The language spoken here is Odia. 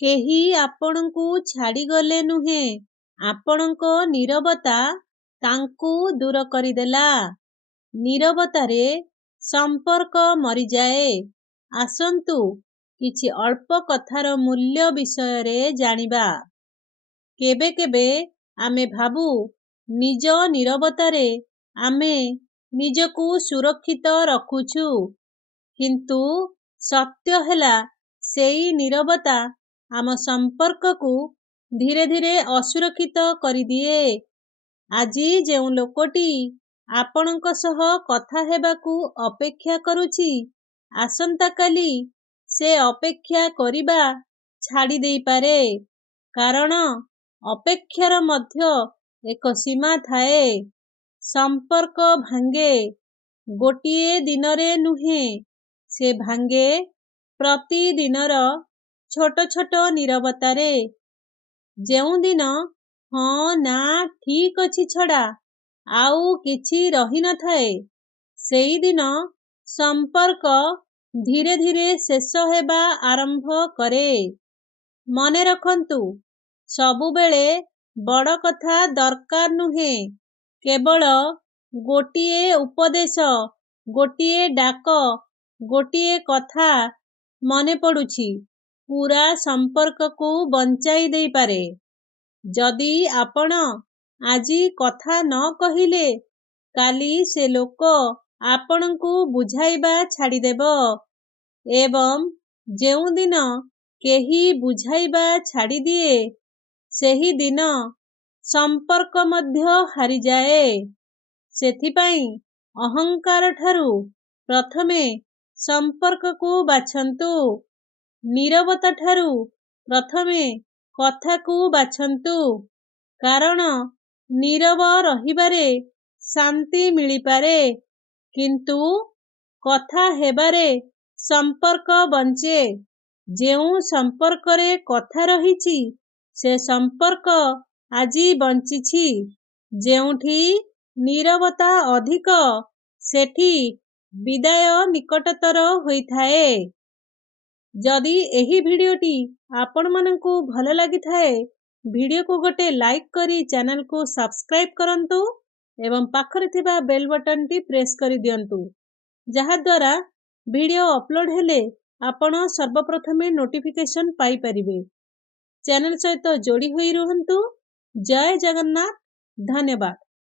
केही आपणଙ୍କୁ ଛାଡ଼ିଗଲେ ନୁହେଁ, ଆପଣଙ୍କ ନୀରବତା ତାଙ୍କୁ ଦୂର କରିଦେଲା। ନୀରବତାରେ ସମ୍ପର୍କ ମରିଯାଏ। ଆସନ୍ତୁ କିଛି ଅଳ୍ପ କଥାର ମୂଲ୍ୟ ବିଷୟରେ ଜାଣିବା। କେବେ କେବେ ଆମେ ଭାବୁ ନିଜ ନୀରବତାରେ ଆମେ ନିଜକୁ ସୁରକ୍ଷିତ ରଖୁଛୁ, କିନ୍ତୁ ସତ୍ୟ ହେଲା ସେଇ ନୀରବତା ଆମ ସମ୍ପର୍କକୁ ଧୀରେ ଧୀରେ ଅସୁରକ୍ଷିତ କରିଦିଏ। ଆଜି ଯେଉଁ ଲୋକଟି ଆପଣଙ୍କ ସହ କଥା ହେବାକୁ ଅପେକ୍ଷା କରୁଛି, ଆସନ୍ତାକାଲି ସେ ଅପେକ୍ଷା କରିବା ଛାଡ଼ି ଦେଇପାରେ। କାରଣ ଅପେକ୍ଷାର ମଧ୍ୟ ଏକ ସୀମା ଥାଏ। ସମ୍ପର୍କ ଭାଙ୍ଗେ ଗୋଟିଏ ଦିନରେ ନୁହେଁ, ସେ ଭାଙ୍ଗେ ପ୍ରତିଦିନର ଛୋଟ ଛୋଟ ନୀରବତାରେ। ଯେଉଁଦିନ ହଁ ନା ଠିକ୍ ଅଛି ଛଡ଼ା ଆଉ କିଛି ରହିନଥାଏ, ସେଇଦିନ ସମ୍ପର୍କ ଧୀରେ ଧୀରେ ଶେଷ ହେବା ଆରମ୍ଭ କରେ। ମନେ ରଖନ୍ତୁ, ସବୁବେଳେ ବଡ଼ କଥା ଦରକାର ନୁହେଁ। କେବଳ ଗୋଟିଏ ଉପଦେଶ, ଗୋଟିଏ ଡାକ, ଗୋଟିଏ କଥା ମନେ ପଡ଼ୁଛି ପୂରା ସମ୍ପର୍କକୁ ବଞ୍ଚାଇ ଦେଇପାରେ। ଯଦି ଆପଣ ଆଜି କଥା ନ କହିଲେ, କାଲି ସେ ଲୋକ ଆପଣଙ୍କୁ ବୁଝାଇବା ଛାଡ଼ିଦେବ। ଏବଂ ଯେଉଁଦିନ କେହି ବୁଝାଇବା ଛାଡ଼ିଦିଏ, ସେହିଦିନ ସମ୍ପର୍କ ମଧ୍ୟ ହାରିଯାଏ। ସେଥିପାଇଁ ଅହଙ୍କାର ଠାରୁ ପ୍ରଥମେ ସମ୍ପର୍କକୁ ବାଛନ୍ତୁ। ନୀରବତା ଠାରୁ ପ୍ରଥମେ କଥାକୁ ବାଛନ୍ତୁ। କାରଣ ନୀରବ ରହିବାରେ ଶାନ୍ତି ମିଳିପାରେ, କିନ୍ତୁ କଥା ହେବାରେ ସମ୍ପର୍କ ବଞ୍ଚେ। ଯେଉଁ ସମ୍ପର୍କରେ କଥା ରହିଛି, ସେ ସମ୍ପର୍କ ଆଜି ବଞ୍ଚିଛି। ଯେଉଁଠି ନୀରବତା ଅଧିକ, ସେଠି ବିଦାୟ ନିକଟତର ହୋଇଥାଏ। ଯଦି ଏହି ଭିଡ଼ିଓଟି ଆପଣମାନଙ୍କୁ ଭଲ ଲାଗିଥାଏ, ଭିଡ଼ିଓକୁ ଗୋଟେ ଲାଇକ୍ କରି ଚ୍ୟାନେଲକୁ ସବସ୍କ୍ରାଇବ୍ କରନ୍ତୁ ଏବଂ ପାଖରେ ଥିବା ବେଲ୍ ବଟନଟି ପ୍ରେସ୍ କରିଦିଅନ୍ତୁ, ଯାହାଦ୍ୱାରା ଭିଡ଼ିଓ ଅପଲୋଡ଼ ହେଲେ ଆପଣ ସର୍ବପ୍ରଥମେ ନୋଟିଫିକେସନ୍ ପାଇପାରିବେ। ଚ୍ୟାନେଲ ସହିତ ଯୋଡ଼ି ହୋଇ ରୁହନ୍ତୁ। ଜୟ ଜଗନ୍ନାଥ। ଧନ୍ୟବାଦ।